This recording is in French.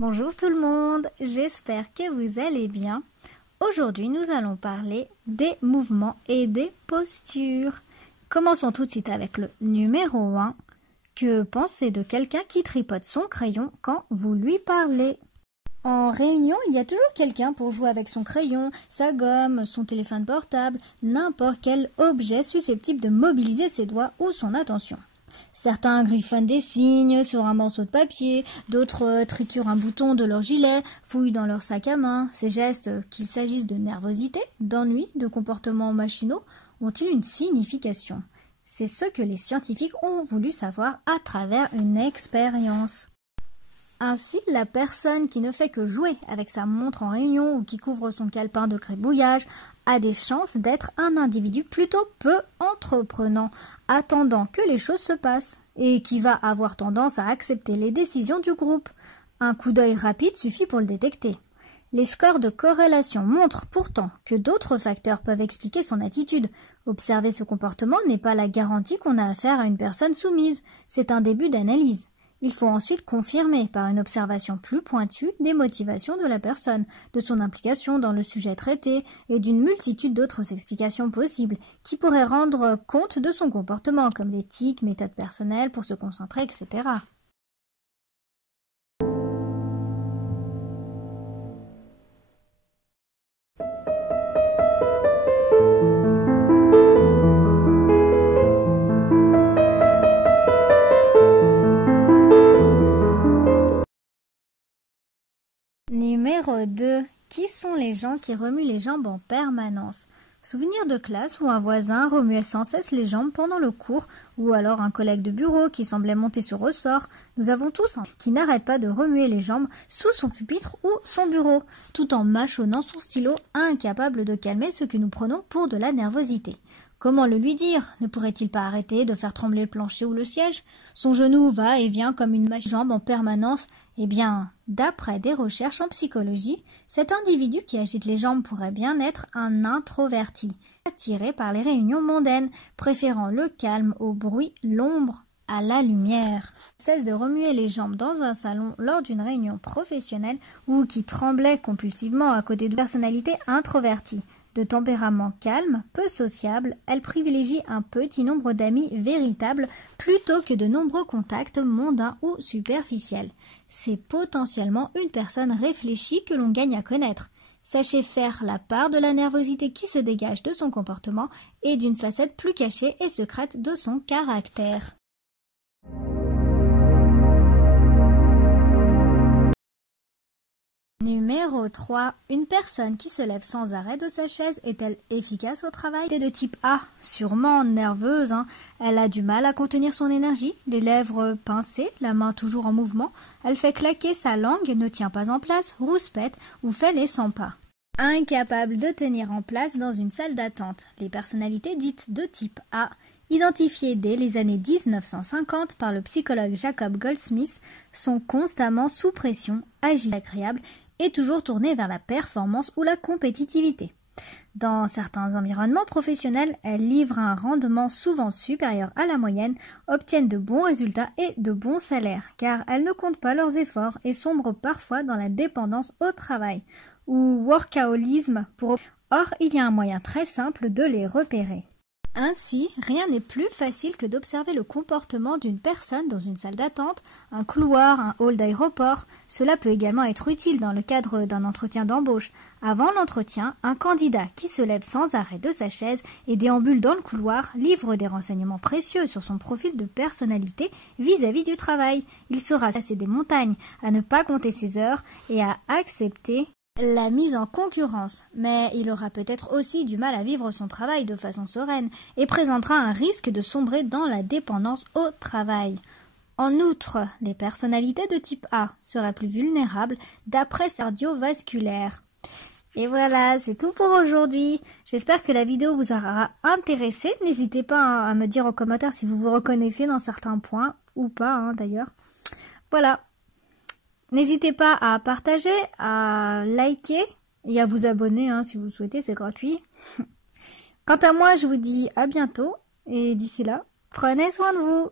Bonjour tout le monde, j'espère que vous allez bien. Aujourd'hui, nous allons parler des mouvements et des postures. Commençons tout de suite avec le numéro 1. Que pensez de quelqu'un qui tripote son crayon quand vous lui parlez? En réunion, il y a toujours quelqu'un pour jouer avec son crayon, sa gomme, son téléphone portable, n'importe quel objet susceptible de mobiliser ses doigts ou son attention. Certains griffonnent des signes sur un morceau de papier, d'autres triturent un bouton de leur gilet, fouillent dans leur sac à main. Ces gestes, qu'il s'agisse de nervosité, d'ennui, de comportements machinaux, ont-ils une signification? C'est ce que les scientifiques ont voulu savoir à travers une expérience. Ainsi, la personne qui ne fait que jouer avec sa montre en réunion ou qui couvre son calepin de gribouillage a des chances d'être un individu plutôt peu entreprenant, attendant que les choses se passent, et qui va avoir tendance à accepter les décisions du groupe. Un coup d'œil rapide suffit pour le détecter. Les scores de corrélation montrent pourtant que d'autres facteurs peuvent expliquer son attitude. Observer ce comportement n'est pas la garantie qu'on a affaire à une personne soumise, c'est un début d'analyse. Il faut ensuite confirmer par une observation plus pointue des motivations de la personne, de son implication dans le sujet traité et d'une multitude d'autres explications possibles qui pourraient rendre compte de son comportement, comme l'éthique, méthode personnelle pour se concentrer, etc. Numéro 2. Qui sont les gens qui remuent les jambes en permanence? Souvenir de classe où un voisin remuait sans cesse les jambes pendant le cours, ou alors un collègue de bureau qui semblait monter sur ressort. Nous avons tous un qui n'arrête pas de remuer les jambes sous son pupitre ou son bureau, tout en mâchonnant son stylo, incapable de calmer ce que nous prenons pour de la nervosité. Comment le lui dire? Ne pourrait-il pas arrêter de faire trembler le plancher ou le siège? Son genou va et vient comme une jambe en permanence. Eh bien, d'après des recherches en psychologie, cet individu qui agite les jambes pourrait bien être un introverti, attiré par les réunions mondaines, préférant le calme au bruit, l'ombre à la lumière. Cesse de remuer les jambes dans un salon lors d'une réunion professionnelle ou qui tremblait compulsivement à côté de personnalités introverties. De tempérament calme, peu sociable, elle privilégie un petit nombre d'amis véritables plutôt que de nombreux contacts mondains ou superficiels. C'est potentiellement une personne réfléchie que l'on gagne à connaître. Sachez faire la part de la nervosité qui se dégage de son comportement et d'une facette plus cachée et secrète de son caractère. Numéro 3. Une personne qui se lève sans arrêt de sa chaise est-elle efficace au travail? Elle est de type A, sûrement nerveuse, Elle a du mal à contenir son énergie, les lèvres pincées, la main toujours en mouvement. Elle fait claquer sa langue, ne tient pas en place, rouspète ou fait les 100 pas. Incapable de tenir en place dans une salle d'attente. Les personnalités dites de type A, identifiées dès les années 1950 par le psychologue Jacob Goldsmith, sont constamment sous pression, agiles, agréables et toujours tournées vers la performance ou la compétitivité. Dans certains environnements professionnels, elles livrent un rendement souvent supérieur à la moyenne, obtiennent de bons résultats et de bons salaires, car elles ne comptent pas leurs efforts et sombrent parfois dans la dépendance au travail, ou workaholisme. Or, il y a un moyen très simple de les repérer. Ainsi, rien n'est plus facile que d'observer le comportement d'une personne dans une salle d'attente, un couloir, un hall d'aéroport. Cela peut également être utile dans le cadre d'un entretien d'embauche. Avant l'entretien, un candidat qui se lève sans arrêt de sa chaise et déambule dans le couloir livre des renseignements précieux sur son profil de personnalité vis-à-vis du travail. Il saura chasser des montagnes, à ne pas compter ses heures et à accepter la mise en concurrence, mais il aura peut-être aussi du mal à vivre son travail de façon sereine et présentera un risque de sombrer dans la dépendance au travail. En outre, les personnalités de type A seraient plus vulnérables d'après cardiovasculaire. Et voilà, c'est tout pour aujourd'hui. J'espère que la vidéo vous aura intéressé. N'hésitez pas à me dire en commentaire si vous vous reconnaissez dans certains points ou pas d'ailleurs. Voilà. N'hésitez pas à partager, à liker et à vous abonner si vous souhaitez, c'est gratuit. Quant à moi, je vous dis à bientôt et d'ici là, prenez soin de vous.